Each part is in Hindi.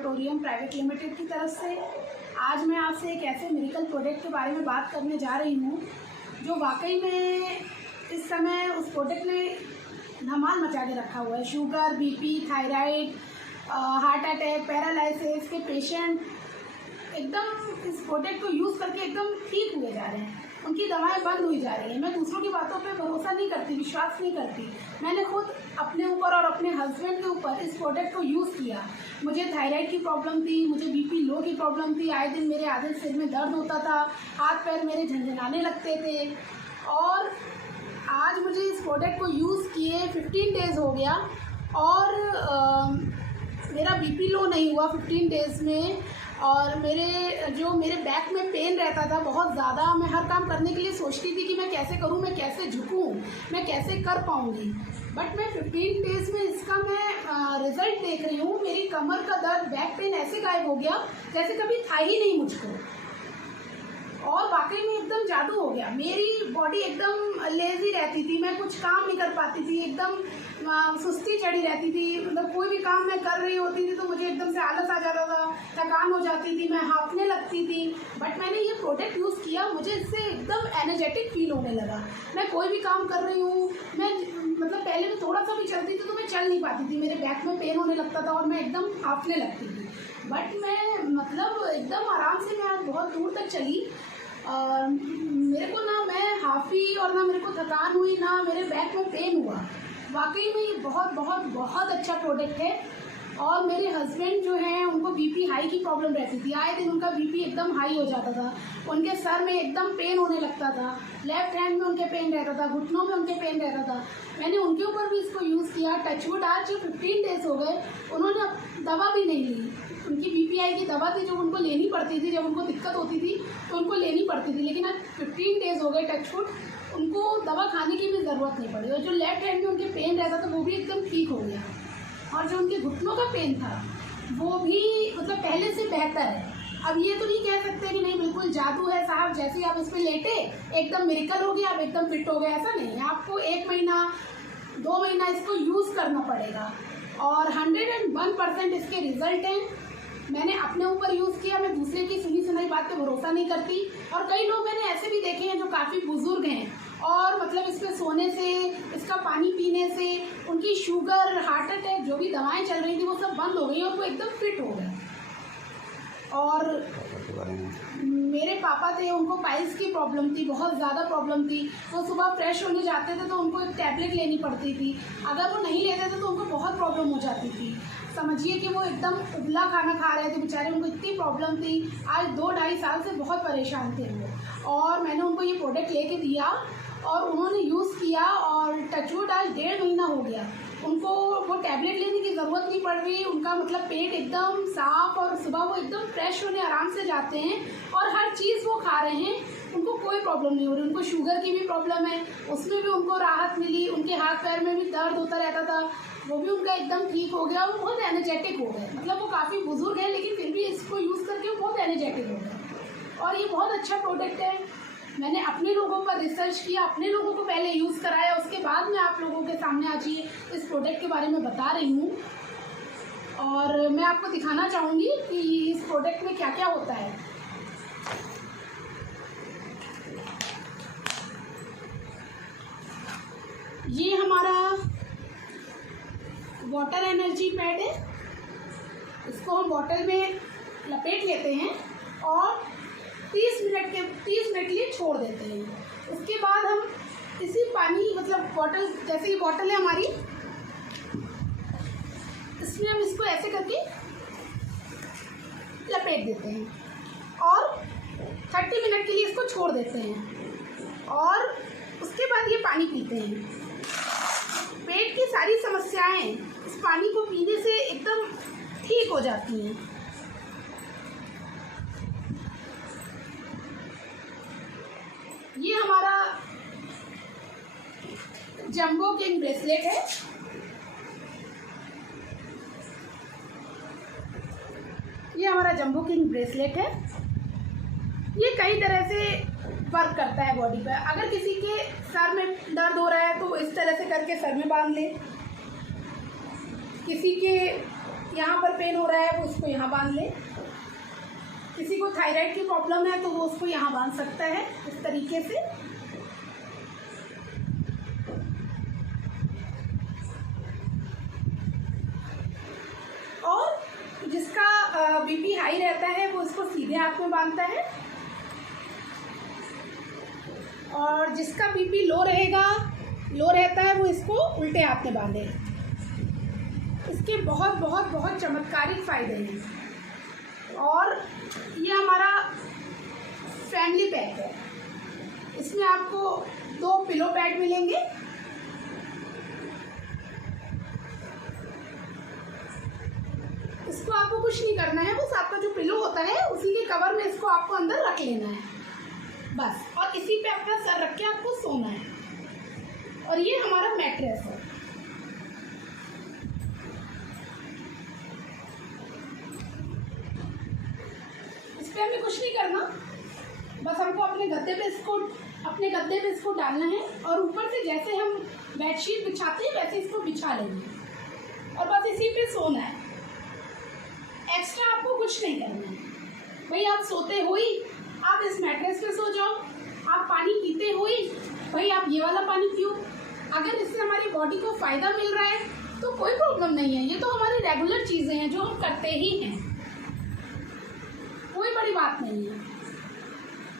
लैबोरेटोरियम प्राइवेट लिमिटेड की तरफ से आज मैं आपसे एक ऐसे मिरेकल प्रोडक्ट के बारे में बात करने जा रही हूँ जो वाकई में इस समय उस प्रोडक्ट ने धमाल मचा के रखा हुआ है। Sugar, BP, thyroid, heart attack, paralysis के पेशेंट एकदम इस प्रोडक्ट को यूज़ करके एकदम ठीक हुए जा रहे हैं, उनकी दवाएं बंद हुई जा रही हैं। मैं दूसरों की बातों पे भरोसा नहीं करती, विश्वास नहीं करती। मैंने खुद अपने ऊपर और अपने हस्बैंड के ऊपर इस प्रोडक्ट को यूज़ किया। मुझे थायराइड की प्रॉब्लम थी, मुझे बीपी लो की प्रॉब्लम थी, आए दिन मेरे आधे सिर में दर्द होता था, हाथ पैर मेरे झंझनाने लगते थे। और आज मुझे इस प्रोडक्ट को यूज़ किए 15 डेज़ हो गया और मेरा बीपी लो नहीं हुआ 15 डेज़ में। और मेरे बैक में पेन रहता था बहुत ज़्यादा। मैं हर काम करने के लिए सोचती थी कि मैं कैसे करूं, मैं कैसे झुकूं, मैं कैसे कर पाऊंगी। बट मैं 15 डेज़ में इसका मैं रिज़ल्ट देख रही हूँ। मेरी कमर का दर्द, बैक पेन ऐसे गायब हो गया जैसे कभी था ही नहीं मुझको। और वाकई में एकदम जादू हो गया। मेरी बॉडी एकदम लेज़ी रहती थी, मैं कुछ काम नहीं कर पाती थी, एकदम सुस्ती चढ़ी रहती थी। मतलब कोई भी काम मैं कर रही होती थी तो मुझे एकदम से आलस आ जाता था, थकान हो जाती थी, मैं हाँफने लगती थी। बट मैंने ये प्रोडक्ट यूज़ किया, मुझे इससे एकदम एनर्जेटिक फील होने लगा। मैं कोई भी काम कर रही हूँ, मैं मतलब पहले मैं थोड़ा सा भी चलती थी तो मैं चल नहीं पाती थी, मेरे बैक में पेन होने लगता था और मैं एकदम हाँफने लगती थी। बट मैं मतलब एकदम आराम से मैं आज बहुत दूर तक चली। मेरे को ना मैं हाफी और ना मेरे को थकान हुई, ना मेरे बैक में पेन हुआ। वाकई में ये बहुत बहुत बहुत अच्छा प्रोडक्ट है। और मेरे हस्बैंड जो हैं उनको बीपी हाई की प्रॉब्लम रहती थी, आए दिन उनका बीपी एकदम हाई हो जाता था, उनके सर में एकदम पेन होने लगता था, लेफ्ट हैंड में उनके पेन रहता था, घुटनों में उनके पेन रहता था। मैंने उनके ऊपर भी इसको यूज़ किया। टचवुड आज जो 15 डेज़ हो गए उन्होंने दवा भी नहीं ली। उनकी बीपीआई की दवा थी जो उनको लेनी पड़ती थी, जब उनको दिक्कत होती थी तो उनको लेनी पड़ती थी, लेकिन अब 15 डेज़ हो गए टचवुड, उनको दवा खाने की भी ज़रूरत नहीं पड़ी। और जो लेफ्ट हैंड में उनके पेन रहता था वो भी एकदम ठीक हो गया। और जो उनके घुटनों का पेन था वो भी मतलब पहले से बेहतर है। अब ये तो नहीं कह सकते कि नहीं बिल्कुल जादू है साहब, जैसे ही आप इस पर लेटे एकदम मिरेकल हो गया, आप एकदम फिट हो गए, ऐसा नहीं है। आपको 1 महीना 2 महीना इसको यूज़ करना पड़ेगा और 101% इसके रिजल्ट हैं। मैंने अपने ऊपर यूज़ किया, मैं दूसरे की सुनी सुनाई बात पे भरोसा नहीं करती। और कई लोग मैंने ऐसे भी देखे हैं जो काफ़ी बुजुर्ग हैं और मतलब इसमें सोने से, इसका पानी पीने से उनकी शुगर, हार्ट अटैक जो भी दवाएं चल रही थी वो सब बंद हो गई और वो एकदम फिट हो गए। और मेरे पापा थे, उनको पाइल्स की प्रॉब्लम थी, बहुत ज़्यादा प्रॉब्लम थी। वो सुबह फ्रेश होने जाते थे तो उनको एक टैबलेट लेनी पड़ती थी, अगर वो नहीं लेते थे तो उनको बहुत प्रॉब्लम हो जाती थी। समझिए कि वो एकदम उबला खाना खा रहे थे बेचारे, उनको इतनी प्रॉब्लम थी। आज 2-2.5 साल से बहुत परेशान थे वो। और मैंने उनको ये प्रोडक्ट लेके दिया और उन्होंने यूज़ किया और टचवुड आज 1.5 महीना हो गया, उनको वो टैबलेट लेने की ज़रूरत नहीं पड़ रही। उनका मतलब पेट एकदम साफ और सुबह वो एकदम फ्रेश होने आराम से जाते हैं और हर चीज़ वो खा रहे हैं, उनको कोई प्रॉब्लम नहीं हो रही। उनको शुगर की भी प्रॉब्लम है, उसमें भी उनको राहत मिली। उनके हाथ पैर में भी दर्द होता रहता था, वो भी उनका एकदम ठीक हो गया। वो बहुत एनर्जेटिक हो गए। मतलब वो काफ़ी बुजुर्ग हैं लेकिन फिर भी इसको यूज़ करके वो बहुत एनर्जेटिक हो गए। और ये बहुत अच्छा प्रोडक्ट है। मैंने अपने लोगों पर रिसर्च किया, अपने लोगों को पहले यूज़ कराया, उसके बाद मैं आप लोगों के सामने आज ये इस प्रोडक्ट के बारे में बता रही हूँ। और मैं आपको दिखाना चाहूँगी कि इस प्रोडक्ट में क्या क्या होता है। ये हमारा वाटर एनर्जी पैड है। इसको हम बॉटल में लपेट लेते हैं और 30 मिनट के लिए छोड़ देते हैं। उसके बाद हम इसी पानी मतलब बॉटल, जैसे ये बॉटल है हमारी, इसमें हम इसको ऐसे करके लपेट देते हैं और 30 मिनट के लिए इसको छोड़ देते हैं और उसके बाद ये पानी पीते हैं। पेट की सारी समस्याएं इस पानी को पीने से एकदम ठीक हो जाती हैं। ये हमारा जंबो किंग ब्रेसलेट है। ये हमारा जंबो किंग ब्रेसलेट है। ये कई तरह से वर्क करता है बॉडी पर। अगर किसी के सर में दर्द हो रहा है तो इस तरह से करके सर में बांध ले। किसी के यहाँ पर पेन हो रहा है वो उसको यहाँ बांध ले। किसी को थायराइड की प्रॉब्लम है तो वो उसको यहाँ बांध सकता है इस तरीके से। और जिसका बीपी हाई रहता है वो इसको सीधे हाथ में बांधता है, और जिसका बीपी लो रहता है वो इसको उल्टे हाथ में बांधे। इसके बहुत बहुत बहुत चमत्कारिक फ़ायदे हैं। और ये हमारा फैमिली पैक है। इसमें आपको 2 पिलो पैड मिलेंगे। इसको आपको कुछ नहीं करना है, बस आपका जो पिलो होता है उसी के कवर में इसको आपको अंदर रख लेना है बस, और इसी पे अपना सर रख के आपको सोना है। और ये हमारा मैट्रेस है। इस पे हमें कुछ नहीं करना, बस हमको अपने गद्दे पे इसको डालना है, और ऊपर से जैसे हम बेडशीट बिछाते हैं वैसे इसको बिछा लेंगे और बस इसी पे सोना है। एक्स्ट्रा आपको कुछ नहीं करना है। भाई आप सोते हुई आप इस मैट्रेस पे सो जाओ, आप पानी पीते हुई भाई आप ये वाला पानी पियो। अगर इससे हमारी बॉडी को फ़ायदा मिल रहा है तो कोई प्रॉब्लम नहीं है। ये तो हमारी रेगुलर चीज़ें हैं जो हम करते ही हैं, कोई बड़ी बात नहीं है।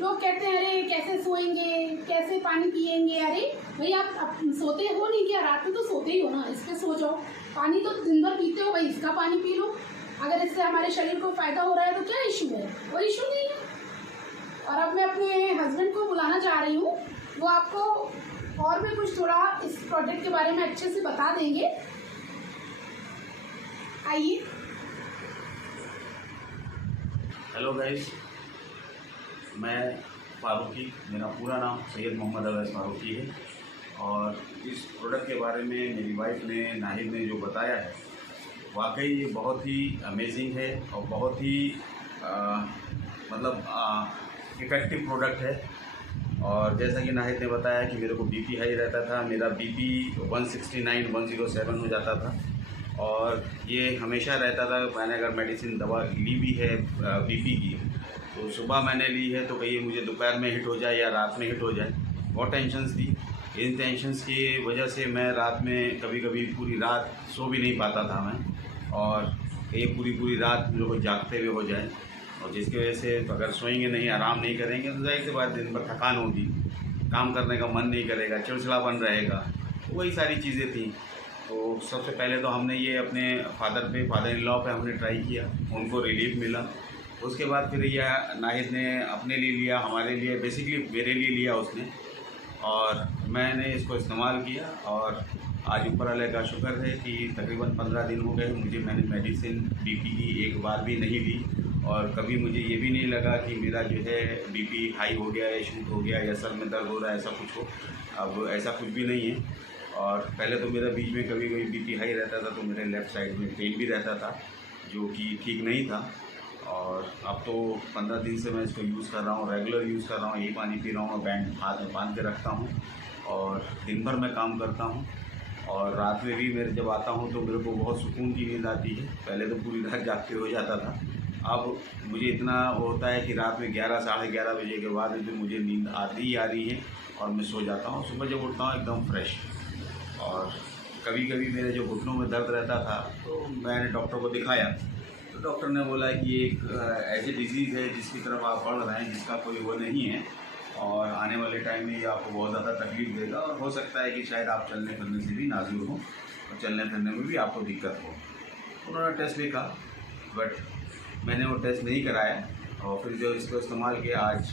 लोग कहते हैं अरे कैसे सोएंगे, कैसे पानी पिएंगे। अरे भाई आप सोते हो नहीं क्या? रात में तो सोते ही हो ना, इस पर सो जाओ। पानी तो दिन भर पीते हो, भाई इसका पानी पी लो। अगर इससे हमारे शरीर को फ़ायदा हो रहा है तो क्या इशू है? कोई इशू नहीं है। और अब मैं अपने हस्बैंड को बुलाना चाह रही हूँ, वो आपको और भी कुछ थोड़ा इस प्रोडक्ट के बारे में अच्छे से बता देंगे। आइए। हेलो गाइस, मैं फारूकी, मेरा पूरा नाम सैयद मोहम्मद अवैस फारूकी है। और इस प्रोडक्ट के बारे में मेरी वाइफ ने, नाहिद ने जो बताया है, वाकई ये बहुत ही अमेजिंग है और बहुत ही इफ़ेक्टिव प्रोडक्ट है। और जैसा कि नाहिद ने बताया कि मेरे को बीपी हाई रहता था, मेरा बीपी 169 107 हो जाता था, और ये हमेशा रहता था। मैंने अगर मेडिसिन दवा ली भी है बीपी की, तो सुबह मैंने ली है तो कहीं मुझे दोपहर में हिट हो जाए या रात में हिट हो जाए, बहुत टेंशन्स थी। इन टेंशन्स की वजह से मैं रात में कभी कभी पूरी रात सो भी नहीं पाता था मैं, और ये पूरी रात मेरे को जागते हुए हो जाए, और जिसकी वजह से अगर सोएंगे नहीं, आराम नहीं करेंगे तो जाहिर सी बात दिन भर थकान होगी, काम करने का मन नहीं करेगा, चिड़चिड़ापन रहेगा, वही सारी चीज़ें थी। तो सबसे पहले तो हमने ये अपने फादर इन लॉ पे हमने ट्राई किया, उनको रिलीफ मिला। उसके बाद फिर यह नाहिद ने अपने लिए लिया, हमारे लिए, बेसिकली मेरे लिए लिया उसने, और मैंने इसको इस्तेमाल किया। और आज ऊपर वाले का शुक्र है कि तकरीबन 15 दिन हो गए मैंने मेडिसिन बीपी की एक बार भी नहीं ली, और कभी मुझे ये भी नहीं लगा कि मेरा जो है बीपी हाई हो गया है, शूट हो गया या सर में दर्द हो रहा है, ऐसा कुछ हो। अब ऐसा कुछ भी नहीं है। और पहले तो मेरा बीच में कभी बीपी हाई रहता था तो मेरे लेफ़्ट साइड में पेन भी रहता था, जो कि ठीक नहीं था। और अब तो 15 दिन से मैं इसको यूज़ कर रहा हूँ, रेगुलर यूज़ कर रहा हूँ, यही पानी पी रहा हूँ, बैंड हाथ में बांध के रखता हूँ, और दिन भर मैं काम करता हूँ। और रात में भी मेरे जब आता हूँ तो मेरे को बहुत सुकून की नींद आती है। पहले तो पूरी रात जागते हो जाता था, अब मुझे इतना होता है कि रात में 11 साढ़े 11 बजे के बाद भी मुझे नींद आती ही आ रही है, और मैं सो जाता हूँ। सुबह जब उठता हूँ एकदम फ्रेश। और कभी कभी मेरे जो घुटनों में दर्द रहता था तो मैंने डॉक्टर को दिखाया, तो डॉक्टर ने बोला कि ये एक ऐसी डिजीज़ है जिसकी तरफ आप बढ़ रहे हैं, जिसका कोई वो नहीं है, और आने वाले टाइम में ये आपको बहुत ज़्यादा तकलीफ़ देगा, और हो सकता है कि शायद आप चलने फिरने से भी नाज़ुर हों और चलने फिरने में भी आपको दिक्कत हो। उन्होंने टेस्ट लिखा, बट मैंने वो टेस्ट नहीं कराया, और फिर जो इसको इस्तेमाल किया, आज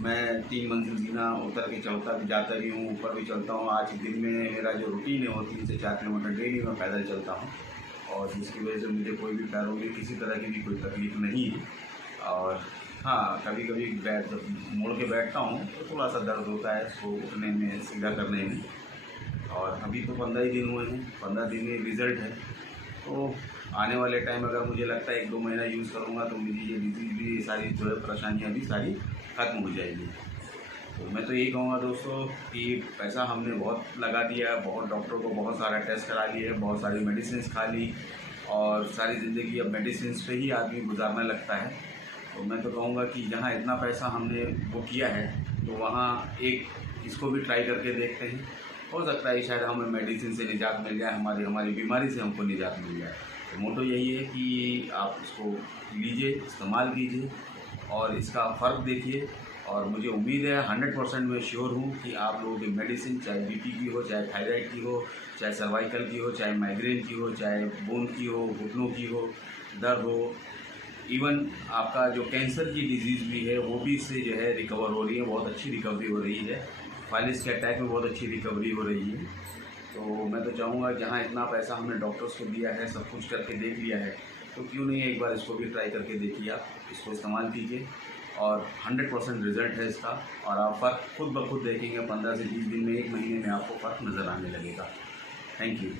मैं 3 मंजिल जीना उतर के चढ़ता भी जाता भी हूँ, ऊपर भी चलता हूँ। आज दिन में मेरा जो रूटीन है वो 3 से 4 किलोमीटर डेली मैं पैदल चलता हूँ, और जिसकी वजह से मुझे कोई भी पैरों में किसी तरह की भी कोई तकलीफ़ नहीं है। और हाँ, कभी कभी जब मुड़ के बैठता हूँ तो थोड़ा सा दर्द होता है इसको उठने में, सीधा करने में। और अभी तो 15 ही दिन हुए हैं, 15 दिन में रिज़ल्ट है। तो आने वाले टाइम अगर मुझे लगता है 1-2 महीना यूज़ करूँगा तो मुझे ये डिजीज़ भी, सारी जो है परेशानियाँ भी सारी ख़त्म हो जाएगी। तो मैं तो यही कहूँगा दोस्तों कि पैसा हमने बहुत लगा दिया, बहुत डॉक्टरों को बहुत सारा टेस्ट करा लिया है, बहुत सारी मेडिसिन खा ली, और सारी ज़िंदगी अब मेडिसिन पे ही आदमी गुजारने लगता है। तो मैं तो कहूँगा कि जहाँ इतना पैसा हमने वो किया है तो वहाँ एक इसको भी ट्राई करके देखते हैं। हो सकता है शायद हमें मेडिसिन से निजात मिल जाए, हमारी बीमारी से हमको निजात मिल जाए। तो मोटो यही है कि आप इसको लीजिए, इस्तेमाल कीजिए और इसका फ़र्क देखिए। और मुझे उम्मीद है 100% मैं श्योर हूँ कि आप लोगों की मेडिसिन, चाहे बीपी की हो, चाहे थायराइड की हो, चाहे सर्वाइकल की हो, चाहे माइग्रेन की हो, चाहे बोन की हो, घुटनों की हो, दर्द हो, इवन आपका जो कैंसर की डिजीज़ भी है वो भी इससे जो है रिकवर हो रही है, बहुत अच्छी रिकवरी हो रही है। फाइलिस के अटैक में बहुत अच्छी रिकवरी हो रही है। तो मैं तो चाहूँगा जहाँ इतना पैसा हमने डॉक्टर्स को दिया है, सब कुछ करके देख लिया है, तो क्यों नहीं एक बार इसको भी ट्राई करके देखिए। आप इसको इस्तेमाल कीजिए और 100% रिज़ल्ट है इसका। और आप फ़र्क खुद ब खुद देखेंगे, 15 से 20 दिन में, 1 महीने में आपको फ़र्क नज़र आने लगेगा। Thank you.